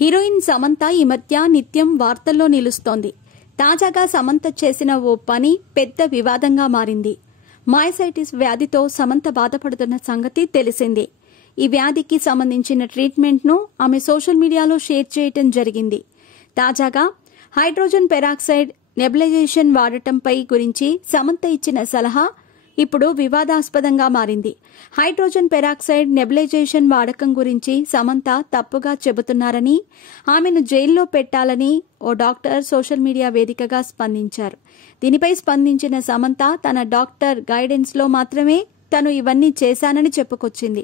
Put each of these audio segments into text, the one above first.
Heroine Samantha ఈ మధ్య నిత్యం వార్తల్లో నిలుస్తోంది. తాజాగా సమంత చేసిన ఓ పని పెద్ద వివాదంగా మారింది. మయోసైటిస్ వ్యాధితో సమంత బాధపడుతున్న సంగతి తెలిసిందే. ఈ వ్యాధికి సంబంధించిన ట్రీట్మెంట్ను ఆమె సోషల్ మీడియాలో షేర్ చేయడం జరిగింది. తాజాగా హైడ్రోజన్ పెరాక్సైడ్ నెబులైజేషన్ వాడటంపై గురించి సమంత ఇచ్చిన సలహా ఇప్పుడు వివాదాస్పదంగా మారింది. హైడ్రోజన్ పెరాక్సైడ్ నెబులైజేషన్ వాడకం గురించి సమంత తప్పుగా చెబుతున్నారని, ఆమెను జైల్లో పెట్టాలని ఓ డాక్టర్ సోషల్ మీడియా వేదికగా స్పందించారు. దీనిపై స్పందించిన సమంత తన డాక్టర్ గైడెన్స్లో మాత్రమే తను ఇవన్నీ చేశానని చెప్పుకొచ్చింది.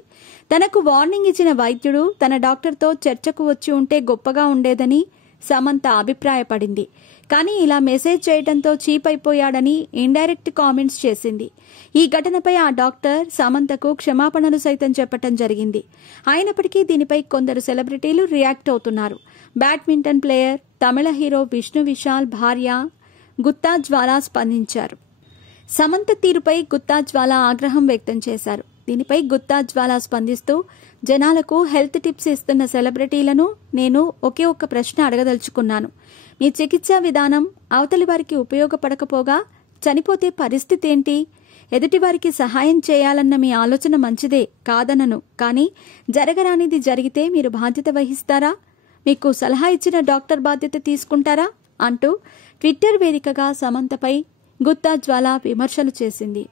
తనకు వార్నింగ్ ఇచ్చిన వైద్యుడు తన డాక్టర్తో చర్చకు వచ్చి ఉంటే గొప్పగా ఉండేదని సమంత అభిప్రాయపడింది. కానీ ఇలా మెసేజ్ చేయడంతో చీప్ అయిపోయాడని ఇండైరెక్ట్ కామెంట్స్ చేసింది. ఈ ఘటనపై ఆ డాక్టర్ సమంతకు క్షమాపణలు సైతం చెప్పడం జరిగింది. అయినప్పటికీ దీనిపై కొందరు సెలబ్రిటీలు రియాక్ట్ అవుతున్నారు. బ్యాడ్మింటన్ ప్లేయర్, తమిళ హీరో విష్ణు విశాల్ భార్య గుత్తా జ్వాల స్పందించారు. సమంత తీరుపై గుత్తా జ్వాల ఆగ్రహం వ్యక్తం చేశారు. దీనిపై గుత్తా జ్వాల స్పందిస్తూ, జనాలకు హెల్త్ టిప్స్ ఇస్తున్న సెలబ్రిటీలను నేను ఒకే ఒక్క ప్రశ్న అడగదలుచుకున్నాను. మీ చికిత్సా విధానం అవతలి వారికి ఉపయోగపడకపోగా చనిపోతే పరిస్థితి ఏంటి? ఎదుటివారికి సహాయం చేయాలన్న మీ ఆలోచన మంచిదే, కాదనను. కానీ జరగరానిది జరిగితే మీరు బాధ్యత వహిస్తారా? మీకు సలహా ఇచ్చిన డాక్టర్ బాధ్యత తీసుకుంటారా? అంటూ ట్విట్టర్ వేదికగా సమంతపై గుత్తా జ్వాల విమర్శలు చేసింది.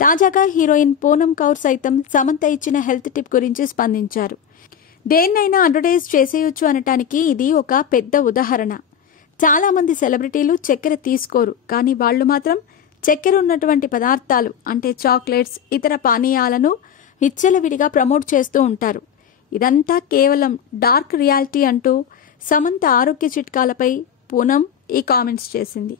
తాజాగా హీరోయిన్ పూనం కౌర్ సైతం సమంత ఇచ్చిన హెల్త్ టిప్ గురించి స్పందించారు. దేన్నైనా అడ్వర్టైజ్ చేసేయొచ్చు అనటానికి ఇది ఒక పెద్ద ఉదాహరణ. చాలా మంది సెలబ్రిటీలు చక్కెర తీసుకోరు, కానీ వాళ్లు మాత్రం చక్కెర ఉన్నటువంటి పదార్థాలు అంటే చాక్లెట్స్, ఇతర పానీయాలను విచ్చలవిడిగా ప్రమోట్ చేస్తూ ఉంటారు. ఇదంతా కేవలం డార్క్ రియాలిటీ అంటూ సమంత ఆరోగ్య చిట్కాలపై పూనం ఈ కామెంట్స్ చేసింది.